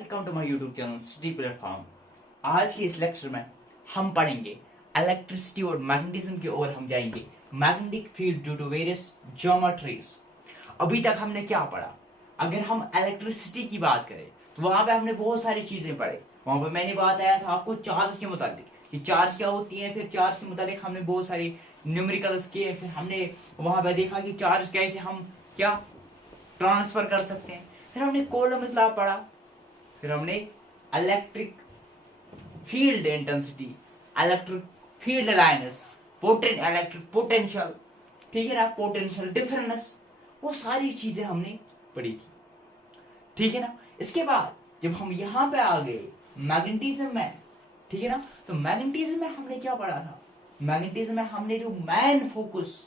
Welcome to my YouTube channel City Platform. आज के इस लेक्चर में हम पढ़ेंगे इलेक्ट्रिसिटी और मैग्नेटिज्म की ओर हम जाएंगे। Magnetic field due to various geometries. अभी तक हमने क्या पढ़ा? अगर हम इलेक्ट्रिसिटी की बात करें तो वहां पे हमने बहुत सारी चीजें पढ़े। वहां पे मैंने बताया था आपको चार्ज के मुताबिक कि चार्ज क्या होती है, फिर चार्ज के मुताबिक हमने बहुत सारी न्यूमेरिकल्स किए, फिर हमने वहां पे देखा कि चार्ज कैसे हम क्या ट्रांसफर कर सकते हैं। फिर हमने कूलम्ब्स लॉ पढ़ा, फिर हमने electric field intensity, electric field lines, electric potential, ठीक है ना, पोटेंशियल डिफरेंस, वो सारी चीजें हमने पढ़ी थी, ठीक है ना। इसके बाद जब हम यहाँ पे आ गए मैग्नेटिज्म में, ठीक है ना, तो मैग्नेटिज्म में हमने क्या पढ़ा था? मैग्नेटिज्म में हमने जो मेन फोकस,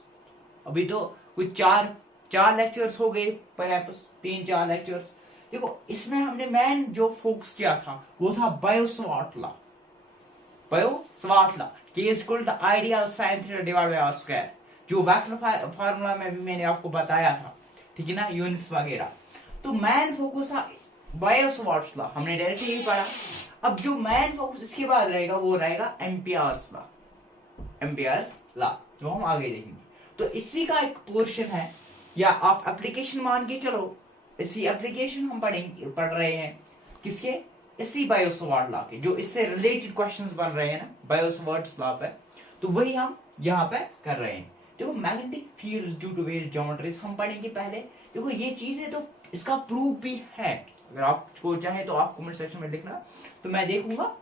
अभी तो कुछ चार लेक्चर्स हो गए, परहैप्स 3-4 लेक्चर्स। देखो इसमें हमने मेन जो फोकस किया था वो था Biot Savart law. Biot Savart law K = ideal sin theta divide by r square, जो वेक्टर फार्मूला में भी मैंने आपको बताया था, ठीक है ना, यूनिट्स वगैरह। तो मेन फोकस था बायो-सवार्ट लॉ, हमने डायरेक्टली यही पढ़ा। अब जो मेन फोकस इसके बाद रहेगा वो रहेगा एम्पियर्स लॉ, जो हम आगे देखेंगे। तो इसी का एक पोर्शन है, या आप एप्लीकेशन मान के चलो, इसी एप्लीकेशन हम पढ़ रहे हैं किसके? इसी बायो-सवार्ट लॉ के, जो इससे रिलेटेड क्वेश्चंस बन रहे हैं ना बायो-सवार्ट लॉ पे, तो वही हम यहाँ पे कर रहे हैं। देखो magnetic field due to various geometries हम पढ़ेंगे पहले। देखो ये चीजें तो इसका प्रूफ भी है, अगर आपको चाहे तो आप कमेंट सेक्शन में लिखना, तो मैं देखूंगा,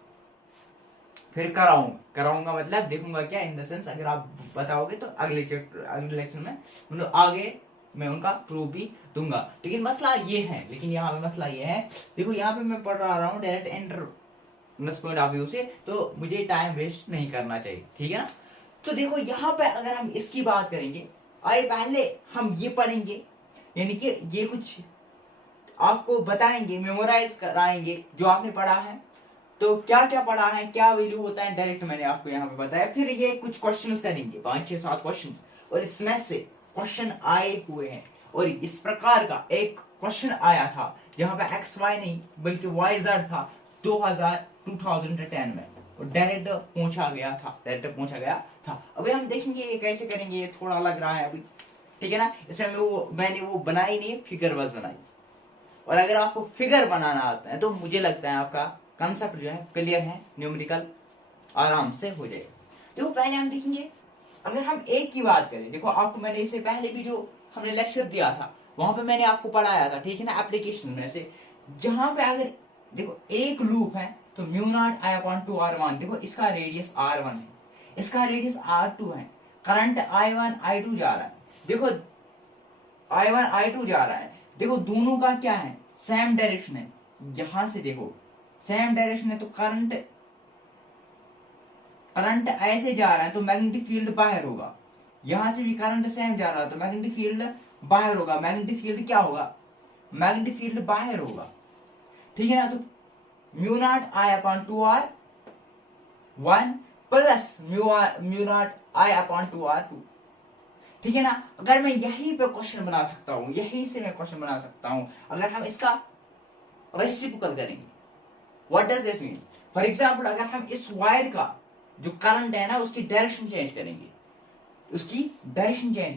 फिर कराऊंगा मतलब देखूंगा क्या, इन द सेंस अगर आप बताओगे तो अगले लेक्चर में मतलब आगे मैं उनका प्रूफ भी दूंगा। लेकिन मसला ये है, मसला ये है, देखो यहाँ पे मैं पढ़ रहा हूँ direct enter point of view से, तो मुझे टाइम वेस्ट नहीं करना चाहिए, ठीक है ना। तो देखो यहाँ पे अगर हम इसकी बात करेंगे, आइए पहले हम ये पढ़ेंगे, यानी कि ये कुछ आपको बताएंगे, मेमोराइज कराएंगे जो आपने पढ़ा है। तो क्या क्या पढ़ा है, क्या वैल्यू होता है, डायरेक्ट मैंने आपको यहाँ पे बताया। फिर ये कुछ क्वेश्चंस करेंगे, 5-6-7 क्वेश्चंस, और इसमें से क्वेश्चन आए हुए हैं। और इस प्रकार का एक क्वेश्चन आया था जहां पे XY नहीं बल्कि YZ था 2010 में, और डायरेक्ट पूछा गया था। अभी हम देखेंगे ये कैसे करेंगे, ये थोड़ा लग रहा है अभी, ठीक है ना। इसमें मैंने वो बनाई नहीं, फिगर बस बनाई। और अगर आपको फिगर बनाना आता है तो मुझे लगता है आपका कंसेप्ट जो है क्लियर है, न्यूमेरिकल आराम से हो जाएगा। देखो पहले हम देखेंगे, अगर हम एक की बात करें, देखो आपको मैंने इससे पहले भी जो हमने लेक्चर दिया था वहां पे मैंने आपको पढ़ाया था, ठीक है ना, एप्लीकेशन में से, जहां पे अगर देखो एक लूप है तो μ0I/2R1, देखो इसका रेडियस R1 है, इसका रेडियस R2 है, करंट I1 I2 जा रहा है, देखो I1 I2 जा रहा है, देखो दोनों का क्या है, सेम डायरेक्शन है। यहां से देखो सेम डायरेक्शन है, तो करंट ऐसे जा रहा है तो मैग्नेटिक फील्ड बाहर होगा। यहां से भी करंट सेम जा रहा है तो मैग्नेटिक फील्ड बाहर होगा। मैग्नेटिक फील्ड क्या होगा? मैग्नेटिक फील्ड बाहर होगा, ठीक है ना। तो μ0I/2R1 प्लस μ0I/2R2, ठीक है ना। अगर मैं यहीं पे क्वेश्चन बना सकता हूं, यहीं से मैं क्वेश्चन बना सकता हूं, अगर हम इसका रेसिप्रोकल करेंगे। What does it mean? For example अगर हम इस वायर का जो करंट है ना उसकी डायरेक्शन चेंज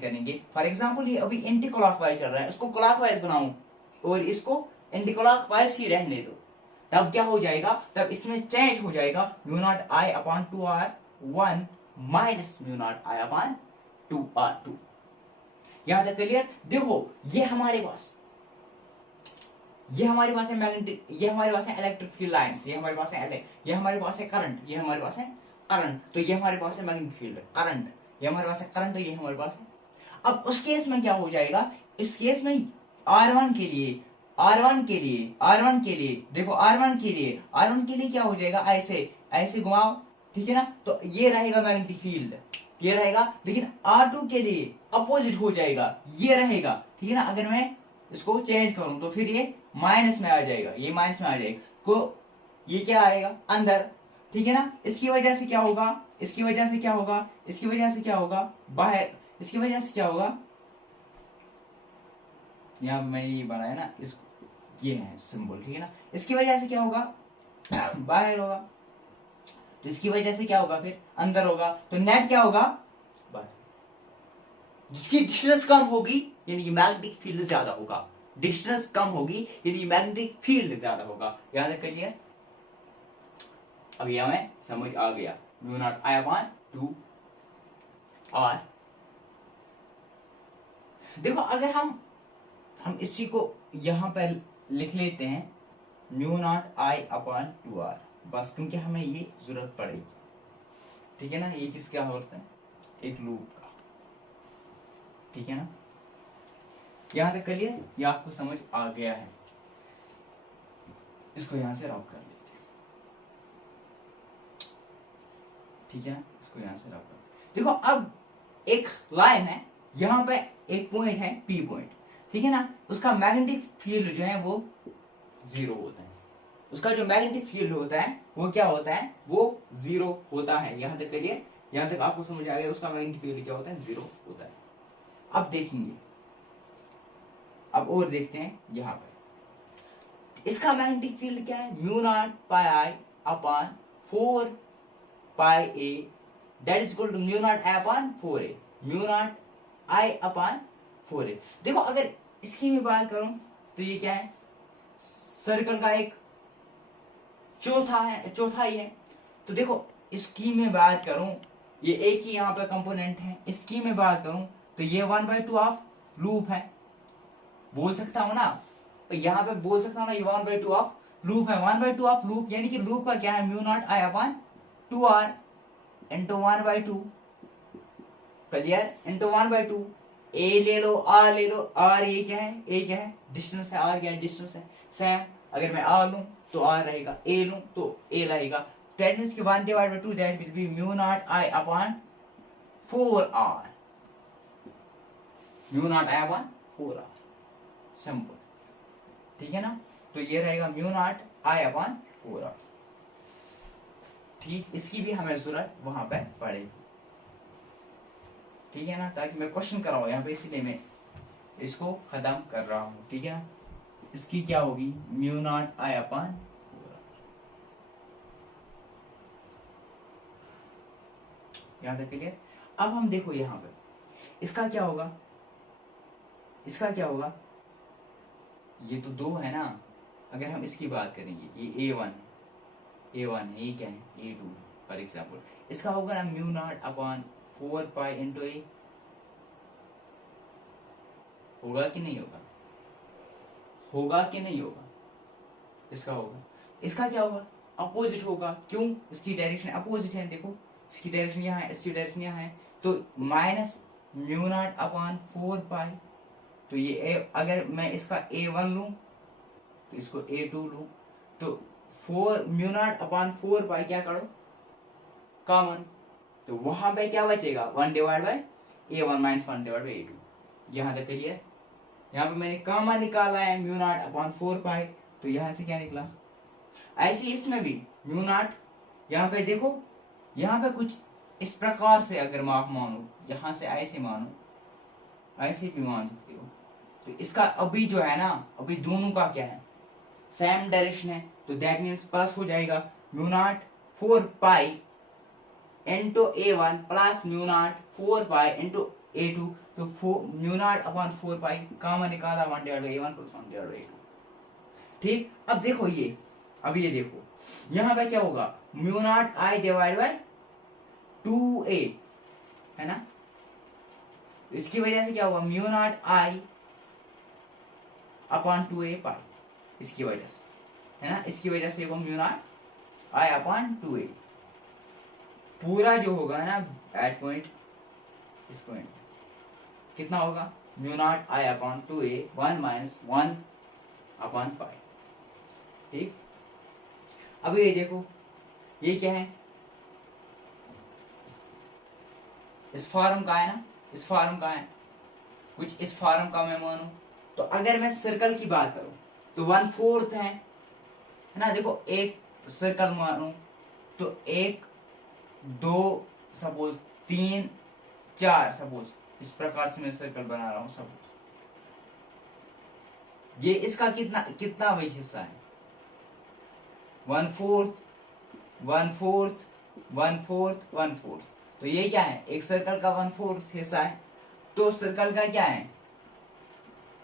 करेंगे, फॉर एग्जांपल ये अभी एंटी क्लॉकवाइज चल रहा है, उसको क्लॉकवाइज बनाऊं और इसको एंटी क्लॉकवाइज ही रहने दो, तब क्या हो जाएगा? तब इसमें चेंज हो जाएगा μ0I/2R1 माइनस μ0I/2R2। यहां तक क्लियर? देखो ये हमारे पास है मैग्नेटिक, ये हमारे पास है इलेक्ट्रिक फील्ड लाइंस, ये हमारे पास है करंट, ये हमारे पास है करंट, तो ये हमारे पास है मैग्नेटिक फील्ड करंट, ये हमारे पास है करंट, तो ये हमारे पास है। अब उस केस में क्या हो जाएगा? इस केस में R1 के लिए देखो R1 के लिए क्या हो जाएगा? ऐसे घुमाओ, ठीक है ना, तो ये रहेगा मैग्नेटिक फील्ड, ये रहेगा। लेकिन R2 के लिए अपोजिट हो जाएगा, ये रहेगा, ठीक है ना। अगर मैं इसको चेंज करूं तो फिर ये माइनस में आ जाएगा, को ये क्या आएगा? अंदर, ठीक है ना। इसकी वजह से क्या होगा? बाहर। इसकी वजह से क्या होगा? यहाँ मैंने ये बनाया ना, इसको ये है सिंबल, ठीक है ना। इसकी वजह से क्या होगा, बाहर होगा, तो इसकी वजह से क्या होगा, फिर अंदर होगा, तो नेट क्या होगा, बाहर। जिसकी डिस्टेंस कम होगी यानी कि मैग्नेटिक फील्ड ज्यादा होगा, डिस्टेंस कम होगी यानी मैग्नेटिक फील्ड ज्यादा होगा, याद रखिए। अब यह हमें समझ आ गया, mu not I upon 2 r. देखो अगर हम इसी को यहां पर लिख लेते हैं, mu not I upon 2 r, बस, क्योंकि हमें ये जरूरत पड़ेगी, ठीक है ना। ये किसका होता है, एक लूप का, ठीक है ना। यहां तक कर लिए, ये आपको समझ आ गया है। इसको यहां से रॉक कर लेते हैं, ठीक है, इसको यहां से रॉक कर। देखो अब एक लाइन है, यहां पे एक पॉइंट है पी पॉइंट, ठीक है ना। उसका मैग्नेटिक फील्ड जो है वो 0 होता है, उसका जो मैग्नेटिक फील्ड होता है वो क्या होता है, वो 0 होता है। यहां तक करिए, यहां तक आपको समझ आ गया, उसका मैग्नेटिक फील्ड क्या होता है, 0 होता है। अब देखेंगे, अब और देखते हैं यहां पर इसका मैग्नेटिक फील्ड क्या है, mu naught pi I upon 4 pi a, that is equal to mu not I upon 4a, mu not I upon 4a। देखो अगर इसकी मैं बात करूं तो ये क्या है, सर्कल का एक चौथा ही है। तो देखो इसकी मैं बात करूं, ये एक ही यहाँ पे कंपोनेंट है, इसकी मैं बात करूं तो ये 1/2 ऑफ लूप है, बोल सकता हूं ना, यहाँ पे बोल सकता हूं ना, ये 1/2 ऑफ लूप है। 1/2 ऑफ लूप यानी कि लूप का क्या है, mu not I upon 2r into 1/2, clear, into 1/2। A ले लो, आर ले लो, आर ये क्या है, ए क्या है, डिस्टेंस है, आर क्या है, डिस्टेंस है। सेम अगर मैं आर लूं तो आर रहेगा, ए लूं तो ए रहेगा, दैट मींस कि 1/2 that will B mu naught I upon 4r, mu naught I upon 4r, simple, ठीक है ना। तो ये रहेगा mu naught I upon 4r, ठीक। इसकी भी हमें जरूरत वहां पे पड़ेगी, ठीक है ना, ताकि मैं क्वेश्चन कर रहा हूं यहाँ पे, इसीलिए मैं इसको खत्म कर रहा हूं, ठीक है। इसकी क्या होगी, mu naught I upon 4r, यहां तक क्लियर। अब हम देखो यहाँ पे इसका क्या होगा, इसका क्या होगा, ये तो 2 है ना। अगर हम इसकी बात करेंगे, ये A1 है, ये क्या है, A2 फॉर एग्जाम्पल, इसका होगा ना mu not upon 4 pi into A, होगा कि नहीं होगा, होगा कि नहीं होगा, इसका होगा। इसका क्या होगा, अपोजिट होगा, क्यों, इसकी डायरेक्शन अपोजिट है, देखो इसकी डायरेक्शन यहाँ है, इसकी डायरेक्शन यहाँ है, तो माइनस म्यू नॉट अपॉन 4 पाई, तो ये अगर मैं इसका A1 लूं तो इसको A2 लूं, तो 4 म्यू नॉट अपॉन 4 पाई क्या करो, कॉमन, तो वहां पे क्या बचेगा, 1/A1 माइनस 1/A2, यहां तक क्लियर। यहाँ पे मैंने कॉमन निकाला है म्यू नॉट अपॉन 4 पाई, तो यहां से क्या निकला। ऐसे इसमें भी म्यू नॉट, यहाँ पे देखो, यहाँ पे कुछ इस प्रकार से अगर आप मानो, यहां से ऐसे मानो, ऐसे भी मान सकते हो, तो इसका अभी जो है ना, अभी दोनों का क्या है, सेम डायरेक्शन है, तो दैट मीन्स प्लस हो जाएगा mu not 4 pi into A1 plus mu not 4 pi into A2, तो mu not upon 4 pi common निकाला 1/A1 प्लस 1/A2, ठीक। अब देखो ये, अब ये देखो यहाँ पे क्या होगा, mu not I divide by 2a, है ना। इसकी वजह से क्या होगा, mu not I upon 2a पाई, इसकी वजह से, है ना, इसकी वजह से वो mu naught I upon 2a, पूरा जो होगा ना एट पॉइंट, इस पॉइंट कितना होगा, mu not I upon 2a 1 minus 1 upon pi, ठीक। अब ये देखो, ये क्या है, इस फॉर्म का है ना, इस फॉर्म का है, कुछ इस फॉर्म का मैं मानू, तो अगर मैं सर्कल की बात करूं तो 1/4 है ना। देखो एक सर्कल मानू तो 1 2 सपोज 3 4, सपोज इस प्रकार से मैं सर्कल बना रहा हूं, सपोज ये इसका कितना कितना वही हिस्सा है, 1/4 1/4 1/4 1/4। तो ये क्या है, एक सर्कल का 1/4 हिस्सा है। तो सर्कल का क्या है,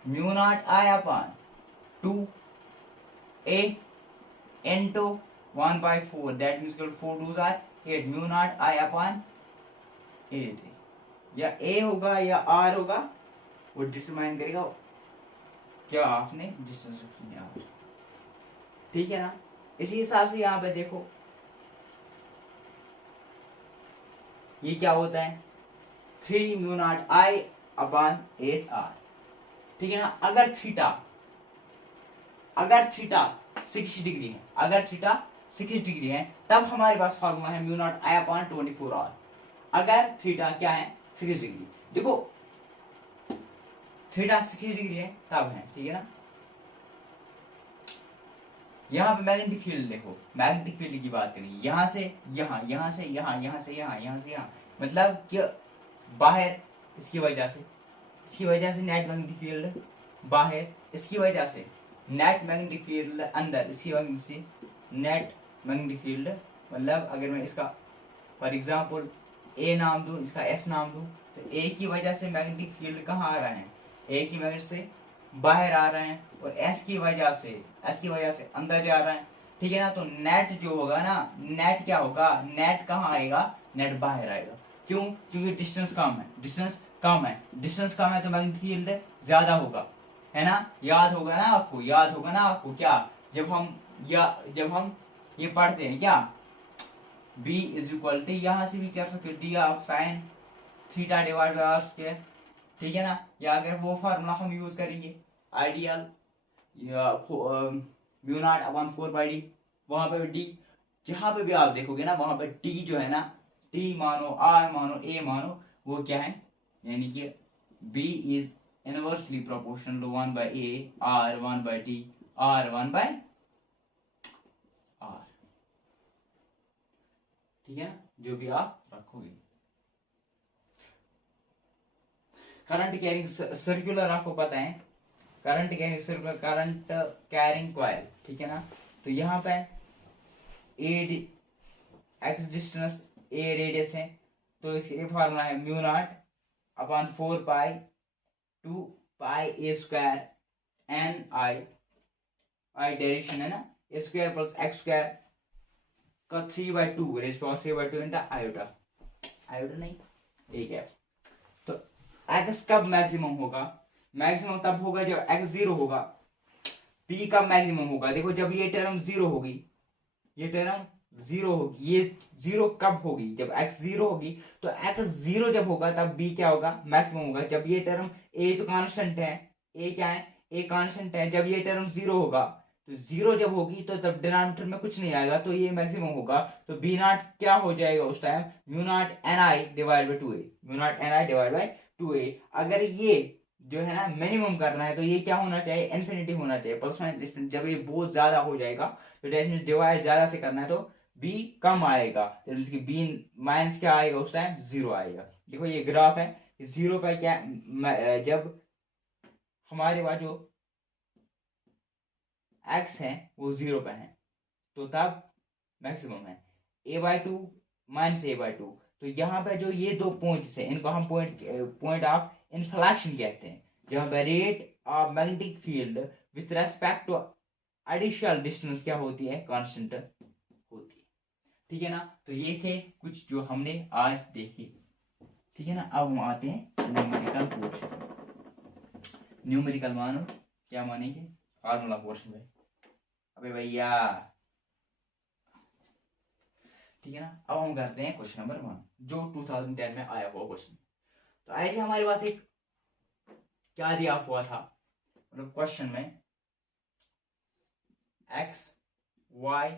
mu not I upon 2a into 1/4, that means 4 2s are 8, mu naught I upon 8। या a होगा या r होगा, वो डिटरमाइन करेगा क्या आपने डिस्टेंस रखी है, ठीक है ना। इसी हिसाब से यहाँ पे देखो ये क्या होता है, 3 mu naught I upon 8r, ठीक है ना। अगर थीटा 60 डिग्री है, अगर थीटा 60 डिग्री है, तब हमारे पास फॉर्मूला है mu not I upon 24r। अगर थीटा क्या है 60 डिग्री, देखो थीटा 60 डिग्री है तब है, ठीक है ना। यहाँ पे मैग्नेटिक फील्ड देखो, मैग्नेटिक फील्ड की बात करें, यहाँ से यहाँ, यहाँ से यहाँ, यहाँ से यहाँ, यहाँ से यहाँ, मतलब कि बाहर इसकी वजह से नेट मैग्नेटिक फील्ड बाहर, इसकी वजह से नेट मैग्नेटिक फील्ड अंदर, इसकी वजह से नेट मैग्नेटिक फील्ड, मतलब अगर मैं इसका फॉर एग्जांपल ए नाम दूं, इसका एस नाम दूं, तो ए की वजह से मैग्नेटिक फील्ड कहाँ आ रहा है, ए की वजह से बाहर आ रहे हैं, और एस की वजह से अंदर जा रहा है, ठीक है ना। तो नेट जो होगा ना, नेट क्या होगा, नेट कहाँ आएगा, नेट बाहर आएगा। क्यों, क्योंकि डिस्टेंस कम है, तो मैग्नेटिक फील्ड ज्यादा होगा, है ना। याद होगा ना आपको क्या, जब हम ये पढ़ते हैं क्या, b इज इक्वल टू, यहां से भी कर सकते d of sine theta divide by r square, ठीक है ना। या अगर वो फार्मूला हम यूज करेंगे ideal mu naught upon 4/d, वहां पे डी, जहां पे भी आप देखोगे ना, वहां पे डी जो है ना, टी मानो, आर मानो, ए मानो, वो क्या है, यानी कि b is inversely proportional to 1/a, r 1/d, r 1/r, ठीक है ना, जो भी आप रखोगे। करंट कैरिंग सर्कुलर आपको पता है, करंट कैरिंग कॉइल, ठीक है ना। तो यहाँ पे ए एक्स डिस्टेंस, ए रेडियस है, तो इसके फार्मूला है mu not upon 4 pi 2 pi A square N I, direction है ना, ए स्क्वायर प्लस एक्स स्क्वायर का 3/2 रेज पावर 3/2 इंटू आयोटा, नहीं एक है। तो x कब मैक्सिमम होगा, मैक्सिमम तब होगा जब x 0 होगा। p कब मैक्सिमम होगा, देखो जब ये टर्म 0 होगी, ये 0 कब होगी, जब x 0 होगी। तो x 0 जब होगा तब b क्या होगा, मैक्सिमम होगा। जब ये टर्म a तो कांस्टेंट है, a क्या है, a कांस्टेंट है, जब ये टर्म 0 होगा, तो 0 जब होगी तो तब डिनोमिनेटर में कुछ नहीं आएगा, तो ये मैक्सिमम होगा। तो b नॉट क्या हो जाएगा उस time, mu naught ni divide by 2a, mu naught ni divide by 2a। अगर ये जो है ना मिनिमम करना है, तो ये क्या होना चाहिए, इन्फिनिटी होना चाहिए, प्लस माइनस। जब ये बहुत ज्यादा हो जाएगा तो डिवाइड ज्यादा से करना है, तो b कम आएगा, जब b माइनस क्या आएगा उस टाइम, 0 आएगा। देखो ये ग्राफ है, 0 पे क्या, जब हमारे पास जो x है वो 0 पे है, तो तब मैक्सिमम है a/2 माइनस a/2। तो यहाँ पे जो ये दो पॉइंट्स है, इनको हम पॉइंट ऑफ इन्फ्लेक्शन कहते हैं, जहां पे rate of magnetic field with respect to additional distance क्या होती है, कांस्टेंट होती है, ठीक है ना। तो ये थे कुछ जो हमने आज देखे, ठीक है ना। अब हम आते हैं न्यूमेरिकल पोर्शन। न्यूमेरिकल मानो क्या मानेंगे, फार्मूला पोर्शन में, अबे भैया, ठीक है ना। अब हम करते हैं क्वेश्चन नंबर 1, जो 2010 में आया हुआ क्वेश्चन। तो ऐसे हमारे पास एक क्या दिया हुआ था, मतलब क्वेश्चन में x y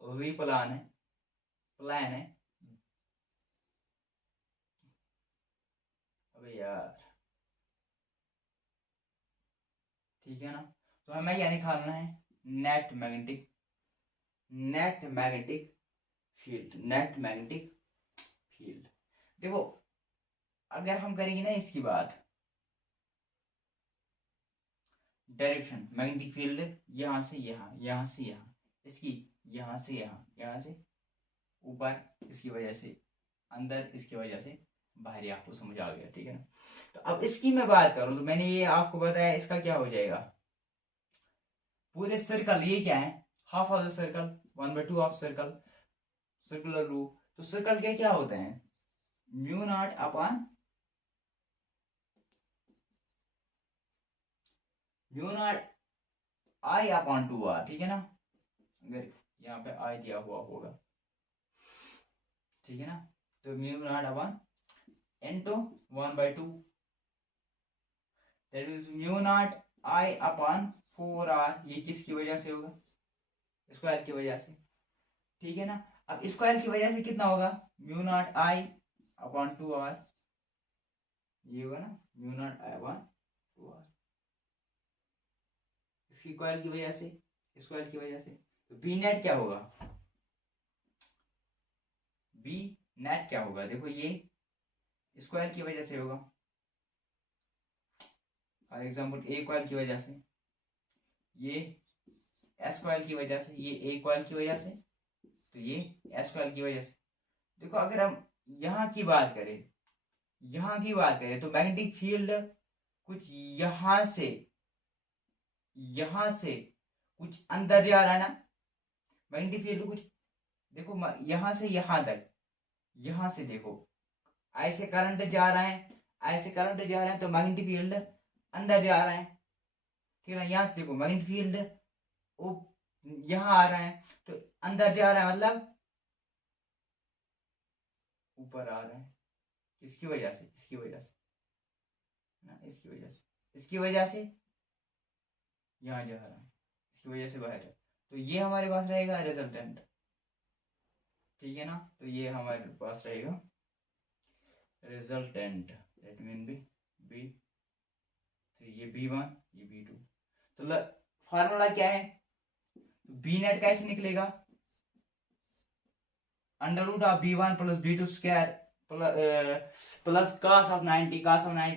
v प्लान है, अबे यार, ठीक है ना। तो हमें क्या निकालना है, नेट मैग्नेटिक फील्ड। देखो अगर हम करेंगे ना इसकी बात, डायरेक्शन, मैग्नेटिक फील्ड यहाँ से यहाँ, यहाँ से यहाँ, इसकी यहाँ से यहाँ, यहाँ से ऊपर, इसकी वजह से अंदर, इसकी वजह से बाहर। ही आपको समझ आ गया, ठीक है ना। तो अब इसकी मैं बात करूं तो मैंने ये आपको बताया, इसका क्या हो जाएगा, पूरे सर्कल, ये क्या है, half of the circle, 1/2 of circle, circular rule. तो सर्कल के क्या होते हैं, mu not upon mu not I upon 2r, ठीक है ना। अगर यहाँ पे आई दिया हुआ होगा, ठीक है ना, तो mu not upon into 1/2, that is mu naught I upon 4r। ये किसकी वजह से होगा, स्क्वायर की वजह से, ठीक है ना। अब स्क्वायर की वजह से कितना होगा, mu not I upon 2r, ये होगा ना, mu not I upon 2r, इसकी स्क्वायर की वजह से, स्क्वायर की वजह से। तो बी नेट क्या होगा, बी नेट क्या होगा, देखो ये स्क्वायर की वजह से होगा, फॉर एग्जाम्पल ए स्क्वायर की वजह से, ये एस स्क्वायर की वजह से, ये ए स्क्वायर की वजह से, तो ये एस स्क्वायर की वजह से। देखो अगर हम यहाँ की बात करें, यहाँ की बात करें तो मैग्नेटिक फील्ड कुछ यहाँ से कुछ अंदर जा रहा है ना, मैग्नेटिक फील्ड कुछ, देखो यहाँ से यहाँ तक, यहाँ से देखो ऐसे करंट जा रहा है, ऐसे करंट जा रहा है, तो मैग्नेटिक फील्ड अंदर जा रहा है, ठीक है ना। यहाँ से देखो मैग्नेटिक फील्ड यहाँ आ रहा है, तो अंदर जा रहा है, मतलब ऊपर आ रहा है, किसकी वजह से, इसकी वजह से ना, इसकी वजह से, इसकी वजह से यहाँ जा रहा है, इसकी वजह से बाहर है। तो ये हमारे पास रहेगा रिजल्टेंट, ठीक है ना। तो ये हमारे पास रहेगा रिजल्टेंट, दैट मीन बी 3, ये B1, ये B2। तो फार्मूला क्या है, बी नेट कैसे निकलेगा, under root of B1 plus B2 square plus cos of 90,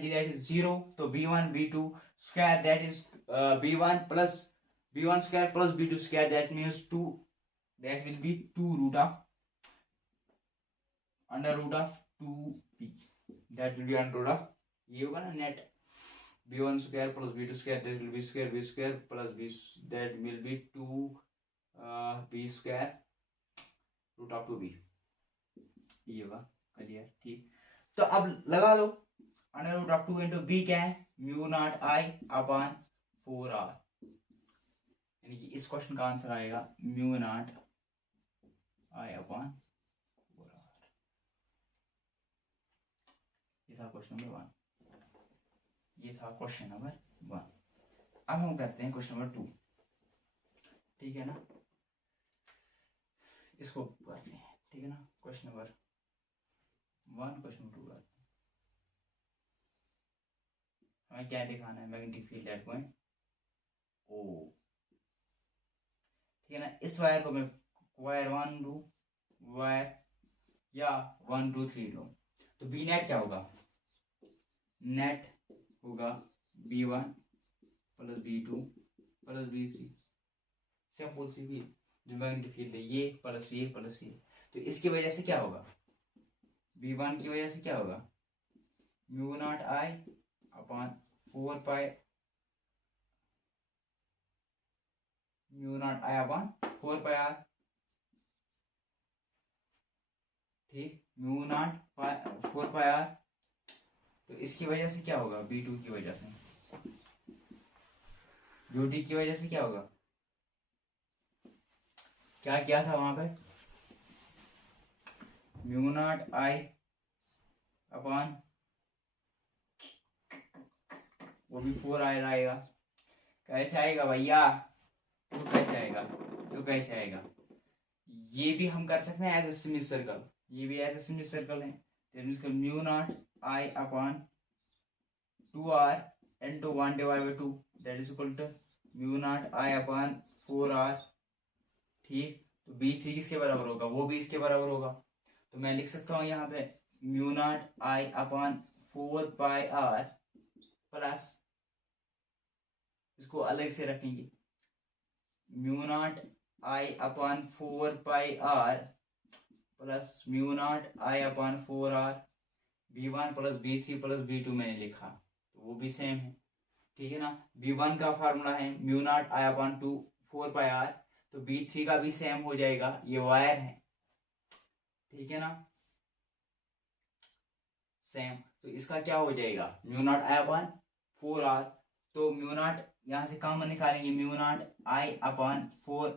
that is 0, तो B1 B2 square that is B1 plus B1 square plus B2 square, that means 2, that will be 2 root of under root of 2b, that will be under root of, ये होगा ना net, B1 square plus B2 square, that will be square plus b, that will be 2b square root of 2b, ये होगा, clear, ठीक। तो अब लगा लो, under root of 2 into B क्या है, mu not I upon 4r, यानी कि इस क्वेश्चन का आंसर आएगा mu naught I upon 4r। ये था क्वेश्चन नंबर 1, ये था क्वेश्चन नंबर 1। अब हम करते हैं क्वेश्चन नंबर 2, ठीक है ना, इसको करते हैं, ठीक है ना। क्वेश्चन नंबर 1, क्वेश्चन नंबर 2 करते हैं। हमें क्या दिखाना है, magnetic field at point O, ठीक है ना। इस वायर को मैं वायर 1 लूं, वायर या 1 2 3 लूं, तो बी नेट क्या होगा, नेट होगा B1 plus B2 plus B3, simple सी भी, जो मैग्नेटिक फील्ड है ये प्लस ये प्लस ये, तो इसकी वजह से क्या होगा, B1 की वजह से क्या होगा, mu not I upon 4 pi, mu not I upon 4 pi R, ठीक, म्यू नॉट 4 पाई आर। तो इसकी वजह से क्या होगा, B2 की वजह से, B2 की वजह से क्या होगा, क्या किया था वहां पे, म्यू नॉट आई अपॉन, वो भी 4 आएगा, कैसे आएगा भैया, तो कैसे आएगा, तो कैसे आएगा, ये भी हम कर सकते हैं एज ए सिमिलर सर्कल, ये भी एज ए सिमिलर सर्कल है, mu not I upon 2r into 1 divided by 2, that is equal to mu naught I upon 4r, ठीक। तो B3 किसके बराबर होगा, वो भी इसके बराबर होगा, तो मैं लिख सकता हूँ यहाँ पे mu not I upon 4 pi r plus इसको अलग से रखेंगे, mu not I upon 4 pi R plus mu not I upon 4 R, B1 plus B3 plus B2 मैंने लिखा तो वो भी सेम है, ठीक है ना। B1 का फार्मूला है mu not I upon 4 pi R, तो B3 का भी सेम हो जाएगा, ये वायर है, ठीक है ना, सेम। तो इसका क्या हो जाएगा, mu not I upon 4 R, तो म्यू नॉट यहां से कॉमन निकालेंगे, mu not I upon 4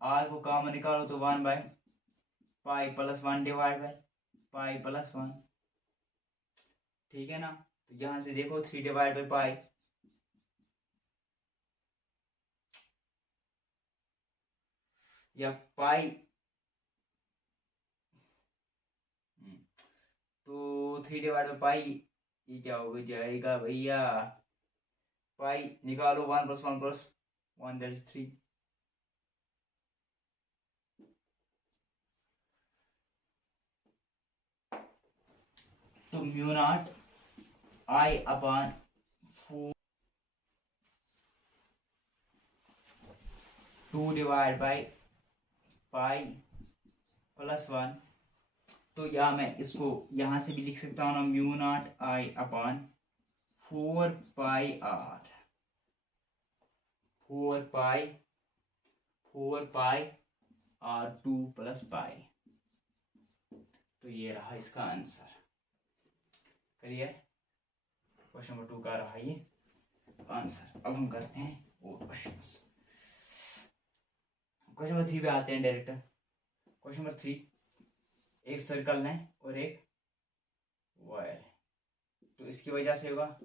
R को कॉमन निकालो तो 1/पाई प्लस 1/पाई प्लस 1, ठीक है ना। तो यहां से देखो 3/पाई, या पाई, तो 3/पाई, ये क्या हो जाएगा भैया, पाई निकालो, 1 + 1 + 1 दैट इज 3, तो mu not I upon 2/पाई plus 1, तो या मैं इसको यहां से भी लिख सकता हूं ना, mu not I upon 4 pi R, 4 pi 4 pi R2 plus pi, तो ये रहा इसका आंसर। क्लियर, क्वेश्चन नंबर 2 का रहा ये आंसर। अब हम करते हैं और क्वेश्चंस। क्वेश्चन नंबर 3 पे आते हैं डायरेक्ट। क्वेश्चन नंबर 3, एक सर्कल है और एक वायर है, तो इसकी वजह से होगा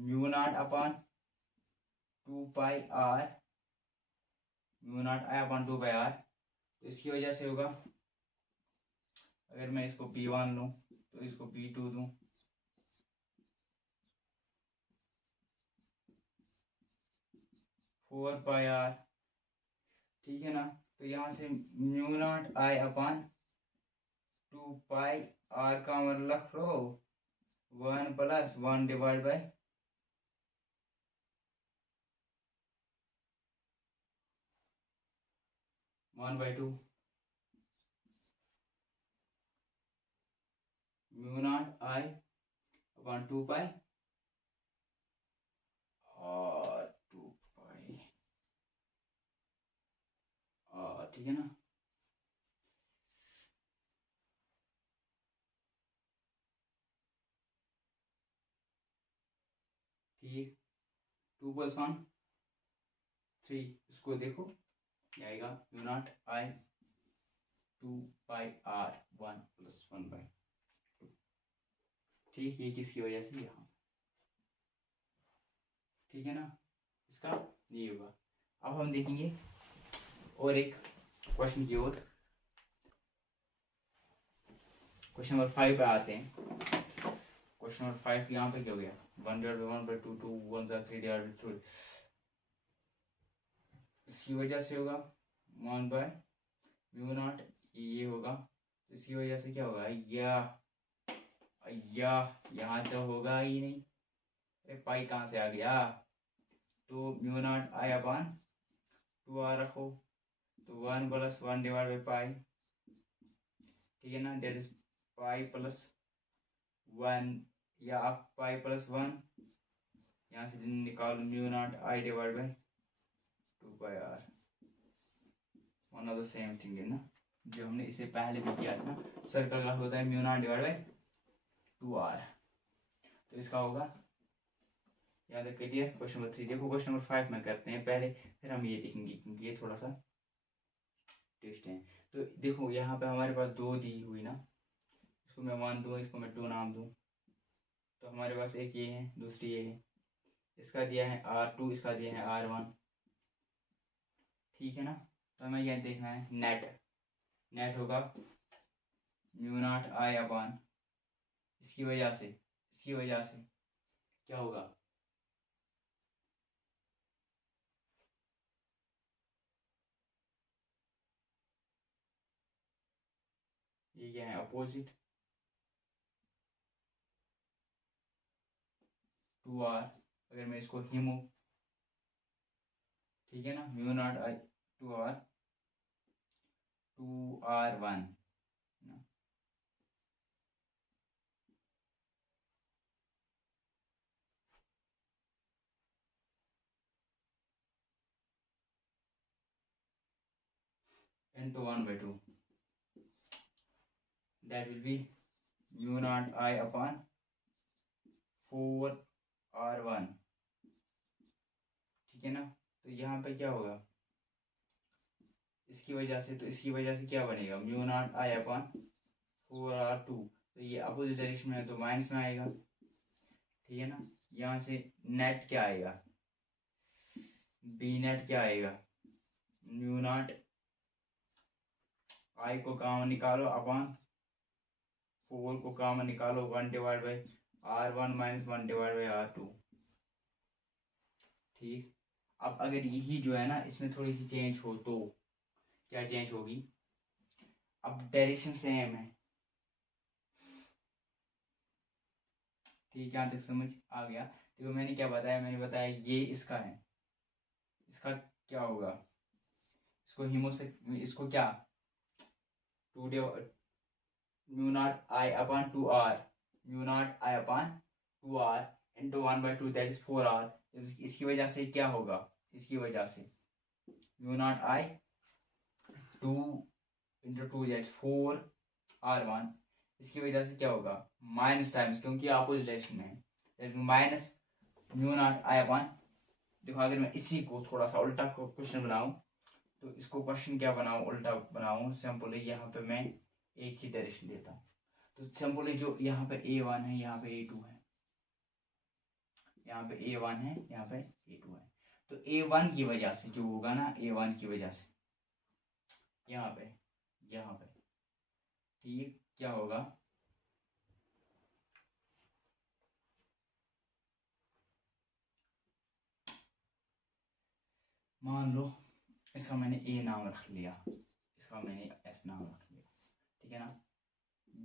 mu not upon 2 pi R, mu not I upon 2 pi R, तो इसकी वजह से होगा, अगर मैं इसको P1 लूं तो इसको P2 दूं, फोर पाई आर, ठीक है ना। तो यहां से mu not I upon 2 pi R का मतलब रख लो 1 + 1/, 1/2 mu not I upon 2 pi और 2 पाई, ठीक है ना। ठीक, 2 + 1 3, इसको देखो क्या आएगा, mu naught I 2 pi R 1 + 1/2, ठीक, ये किसकी वजह से, यहाँ, ठीक है ना, इसका ये होगा। अब हम देखेंगे और एक क्वेश्चन की ओर। क्वेश्चन नंबर 5 पे आते हैं। क्वेश्चन नंबर 5 यहाँ पे क्या हो गया, 1/1/2 2 1 3/2, इसकी वजह से होगा 1/म्यू नॉट, ये होगा, इसकी वजह से क्या होगा, या यहाँ तो होगा ही नहीं, अरे पाई कहाँ से आ गया, तो mu not I upon 2R रखो, तो 1 + 1/पाई, ठीक है ना, दैट इज पाई प्लस 1, या आप पाई प्लस 1 यहाँ से निकालो, mu not I / 2 pi R, one of the same thing है ना, जो हमने इसे पहले भी किया था ना, सर्कल का होता है म्यू नॉट / 2R, तो इसका होगा, याद रखिए क्लियर। क्वेश्चन नंबर 3 देखो, क्वेश्चन नंबर 5 में करते हैं पहले, फिर हम ये देखेंगे क्योंकि ये थोड़ा सा ट्विस्ट है। तो देखो यहाँ पे हमारे पास 2 दी हुई ना, इसको मैं 1 दूँ, इसको मैं 2 नाम दूँ, तो हमारे पास एक ये है, दूसरी ये है, इसका दिया है R2, इसका दिया है R1, ठीक है ना। तो हमें यह देखना है नेट होगा म्यू नॉट आई अपॉन, इसकी वजह से क्या होगा, ये क्या है, अपोजिट 2r, अगर मैं इसको हिमू, ठीक है ना, म्यू नॉट आई 2r1 ना, into 1/2, that will be mu naught I upon 4r1, ठीक है ना। तो यहाँ पे क्या होगा, इसकी वजह से, तो इसकी वजह से क्या बनेगा, mu naught I upon 4r2, तो ये अपोजिट डायरेक्शन में है तो माइनस में आएगा, ठीक है ना। यहाँ से नेट क्या आएगा, बी नेट क्या आएगा, म्यू नॉट आई को कॉमन निकालो अपॉन 4 को कॉमन निकालो, 1/r1 माइनस 1/r2, ठीक। अब अगर यही जो है ना इसमें थोड़ी सी चेंज हो तो क्या चेंज होगी, अब डायरेक्शन सेम है, ठीक, यहाँ तक समझ आ गया। देखो मैंने क्या बताया, मैंने बताया ये इसका है, इसका क्या होगा, इसको हिमो से, इसको क्या, टू डे mu not I upon 2r, mu not I upon 2r into 1/2, that is 4r। इसकी वजह से क्या होगा, इसकी वजह से mu not I 2 into 2 that 4r1, इसकी वजह से क्या होगा, माइनस टाइम्स, क्योंकि अपोजिट डायरेक्शन में है, minus mu not I upon, देखो अगर मैं इसी को थोड़ा सा उल्टा क्वेश्चन बनाऊं तो इसको क्वेश्चन क्या बनाऊं, उल्टा बनाऊं, सिंपली यहाँ पे मैं एक ही डायरेक्शन देता हूँ, तो सिंपली जो यहाँ पे A1 है, यहाँ पे A2 है, यहाँ पे A1 है, यहाँ पे A2 है, तो A1 की वजह से जो होगा ना, A1 की वजह से यहाँ पे ठीक क्या होगा, मान लो इसका मैंने ए नाम रख लिया, इसका मैंने एस नाम रख लिया, ठीक है ना।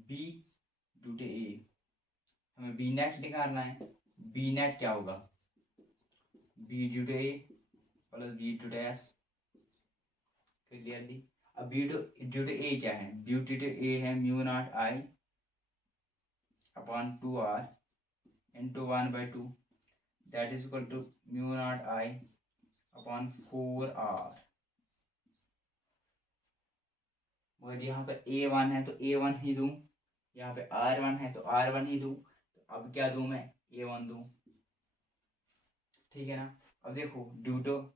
बी ड्यू टू ए, हमें बी नेट निकालना है, बी नेट क्या होगा, B due to A plus B due to S, clearly. अब बी ड्यू टू ए क्या है, बी ड्यू टू ए है mu not I upon 2r into 1/2, that is equal to mu not I upon 4r, मगर यहाँ पे A1 है तो A1 ही दूं, यहाँ पे R1 है तो R1 ही दूं, तो अब क्या दूं मैं, A1 दूं, ठीक है ना। अब देखो ड्यू टू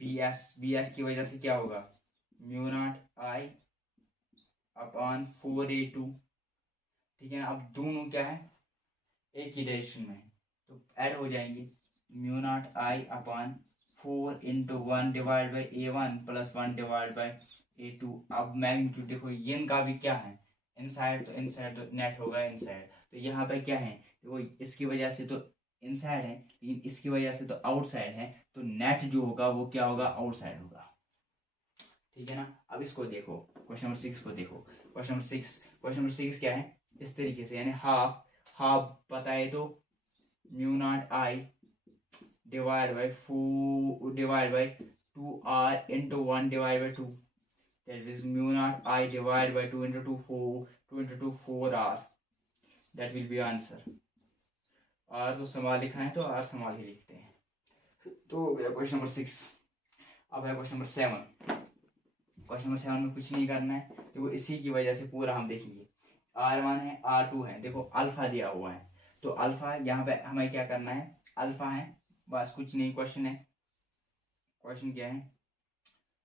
BS की वजह से क्या होगा, mu not I upon 4A2, ठीक है ना। अब दोनों क्या है, एक ही डायरेक्शन में है तो ऐड हो जाएंगे, mu not I upon 4 into 1/A1 plus 1/A2। अब मैग्नीट्यूड देखो ये इनका भी क्या है, इनसाइड, तो इनसाइड तो नेट होगा इनसाइड, तो यहाँ पे क्या है, देखो इसकी वजह से तो इनसाइड है, लेकिन इसकी वजह से तो आउटसाइड है, तो नेट जो होगा वो क्या होगा, आउटसाइड होगा, ठीक है ना। अब इसको देखो, क्वेश्चन नंबर 6 को देखो, क्वेश्चन नंबर 6 क्या है, इस तरीके से, यानी हाफ बताए तो mu not I divide by 2r into 1/2, that is mu naught I divided by 2 into 2 4r, that will be answer। r तो सवाल लिखा है तो r सवाल ही लिखते हैं, तो हो गया क्वेश्चन नंबर 6। अब है क्वेश्चन नंबर 7, क्वेश्चन नंबर 7 में कुछ नहीं करना है, देखो इसी की वजह से पूरा हम देखेंगे, R1 है R2 है, देखो अल्फा दिया हुआ है, तो अल्फा यहाँ पे हमें क्या करना है, अल्फा है बस, कुछ नहीं, क्वेश्चन है, क्वेश्चन क्या है,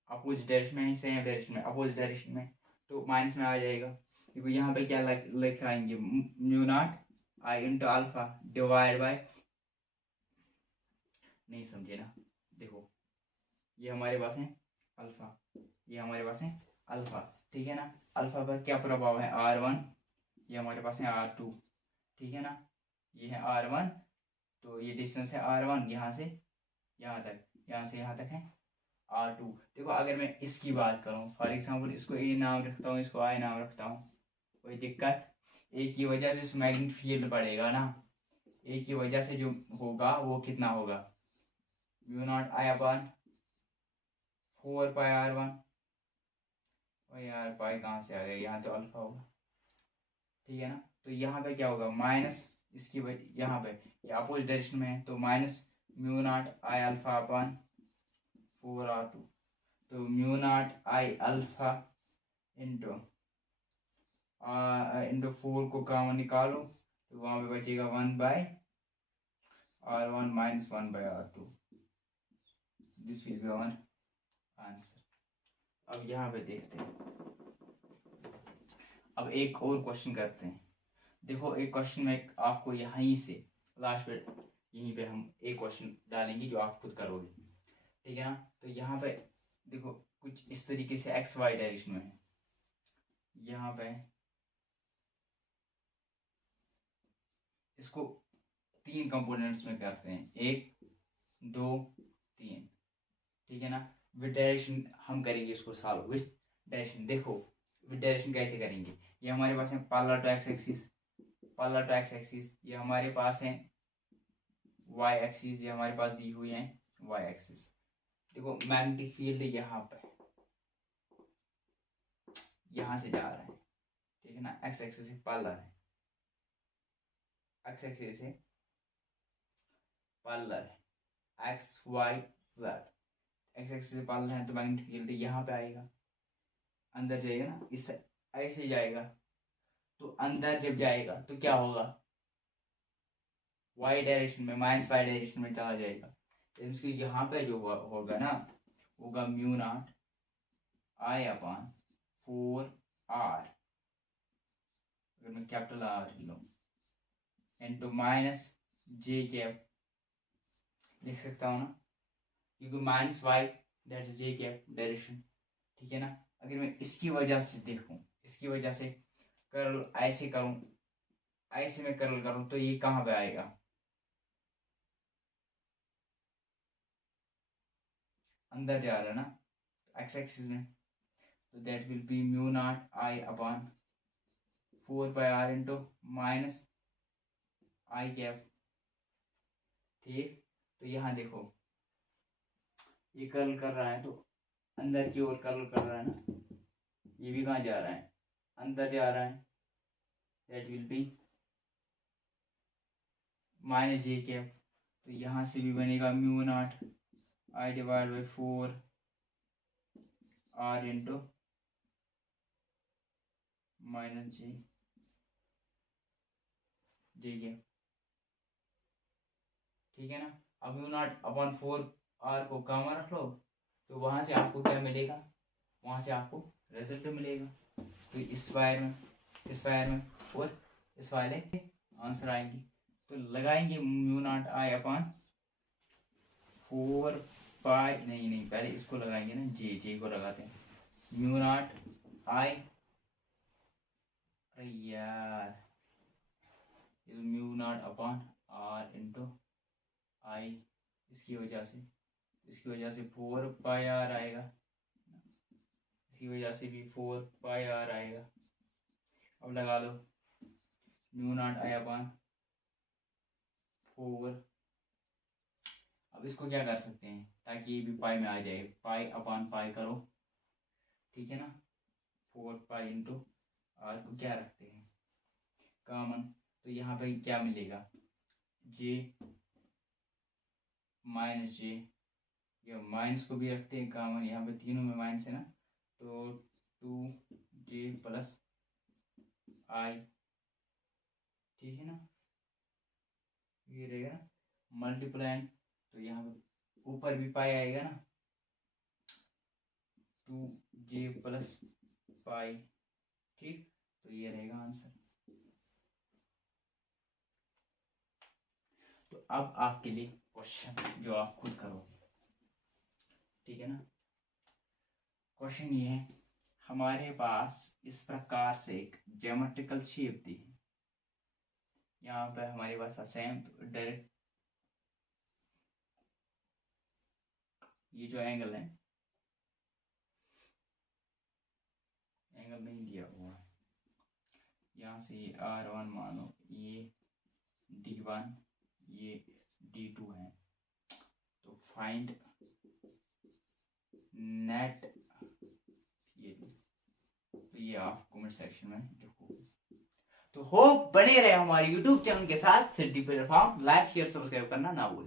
अपोजिट डायरेक्शन में, सेम डायरेक्शन में, अपोजिट डायरेक्शन में, तो माइनस में आ जाएगा, देखो यहाँ पे क्या लिखाएंगे, mu not I into alpha divide by, नहीं समझे ना, देखो ये हमारे पास है अल्फा, ये हमारे पास है अल्फा, ठीक है ना। अल्फा पर क्या प्रभाव है, R1, ये हमारे पास है R2, ठीक है ना, ये है R1, तो ये डिस्टेंस है R1 यहाँ से यहाँ तक, यहाँ से यहाँ तक है R2। देखो अगर मैं इसकी बात करूँ, फॉर एग्जाम्पल इसको A नाम रखता हूँ, इसको I नाम रखता हूँ, कोई दिक्कत, एक की वजह से मैग्नेटिक फील्ड पड़ेगा ना, ए की वजह से जो होगा वो कितना होगा, mu not I upon 4 pi r1। और यार पाई कहाँ से आ गया, यहाँ तो अल्फा होगा, ठीक है ना। तो यहाँ पे क्या होगा, माइनस इसकी वजह, यहाँ पे ये अपोजिट डायरेक्शन में है तो minus mu not I alpha upon 4r2। तो mu not I alpha into into 4 को कॉमन निकालो तो वहां पे बचेगा 1/r1 minus 1/r2। This will be our answer. अब यहाँ पे देखते हैं, अब एक और क्वेश्चन करते हैं। देखो एक क्वेश्चन में आपको यहीं से लास्ट पे यहीं पे हम एक क्वेश्चन डालेंगे जो आप खुद करोगे, ठीक है ना। तो यहाँ पे देखो कुछ इस तरीके से एक्स वाई डायरेक्शन में है, यहाँ पे इसको 3 कंपोनेंट्स में करते हैं, 1 2 3, ठीक है ना। विद डायरेक्शन हम करेंगे इसको सॉल्व, विद डायरेक्शन। देखो विद डायरेक्शन कैसे करेंगे, ये हमारे पास है parallel to X axis, parallel to X axis, ये हमारे पास है वाई एक्सिस, ये हमारे पास दी हुई है वाई एक्सिस। देखो मैग्नेटिक फील्ड यहाँ पे यहां से जा रहा है, ठीक है ना, एक्स एक्सिस से पैरेलल है, एक्स एक्सिस से पैरेलल है, X Y Z X axis से पैरेलल है, तो मैग्नेटिक फील्ड यहाँ पे आएगा, अंदर जाएगा ना, इस ऐसे जाएगा, तो अंदर जब जाएगा तो क्या होगा, वाई डायरेक्शन में माइनस वाई डायरेक्शन में चला जाएगा। तो यहाँ पे जो होगा ना, होगा mu not I upon 4r, अगर मैं कैपिटल आर लूं, इंटू माइनस जे कैप लिख सकता हूँ ना, क्योंकि minus Y that is J cap direction, ठीक है ना। अगर मैं इसकी वजह से देखूं, इसकी वजह से कर्ल ऐसे करूं, ऐसे में कर्ल करूं, तो ये कहां पे आएगा, अंदर जा रहा है ना एक्स एक्सिस में, तो that will B mu naught I upon 4 pi r into minus I cap, ठीक। तो यहाँ देखो ये कर्ल कर रहा है, तो अंदर की ओर कर्ल कर रहा है ना, ये भी कहाँ जा रहा है, अंदर जा रहा है, that will B minus J cap. तो यहाँ से भी बनेगा mu not I divide by 4r into minus J cap, ठीक है ना। अब म्यू नॉट अपॉन 4r को कॉमन रख लो, तो वहां से आपको क्या मिलेगा, वहां से आपको रिजल्ट मिलेगा। तो इस वायर में और इस वाले आंसर आएंगे। तो लगाएंगे म्यू नॉट आई अपॉन 4 पाई, नहीं पहले इसको लगाएंगे ना, जे को लगाते हैं, म्यू नॉट आई, अरे यार mu not upon r into I, इसकी वजह से 4 पाई r आएगा, इसकी वजह से भी 4 पाई r आएगा। अब लगा लो म्यू नॉट आई अपॉन 4, अब इसको क्या कर सकते हैं ताकि ये भी पाई में आ जाए, पाई अपॉन पाई करो, ठीक है ना। 4 पाई इंटू r को क्या रखते हैं कॉमन, तो यहाँ पे क्या मिलेगा, जे माइनस जे, या माइनस को भी रखते हैं कॉमन, यहाँ पे तीनों में माइनस है ना, तो 2j प्लस आई, ठीक है ना, ये रहेगा ना मल्टीप्लाइन, तो यहाँ पे ऊपर भी पाई आएगा ना, 2j प्लस पाई, ठीक। तो ये रहेगा आंसर। तो अब आपके लिए क्वेश्चन जो आप खुद करोगे, ठीक है ना। क्वेश्चन ये है, हमारे पास इस प्रकार से एक ज्योमेट्रिकल शेप दी है, यहाँ पे हमारे पास सेम, तो डायरेक्ट ये जो एंगल है, एंगल नहीं दिया हुआ है, यहाँ से ये r1 मानो, ये d1 ये D2 है, तो फाइंड नेट थियरी, तो ये आप कमेंट सेक्शन में लिखो। तो होप बने रहे हमारे YouTube चैनल के साथ city platform, like share subscribe करना ना भूलें।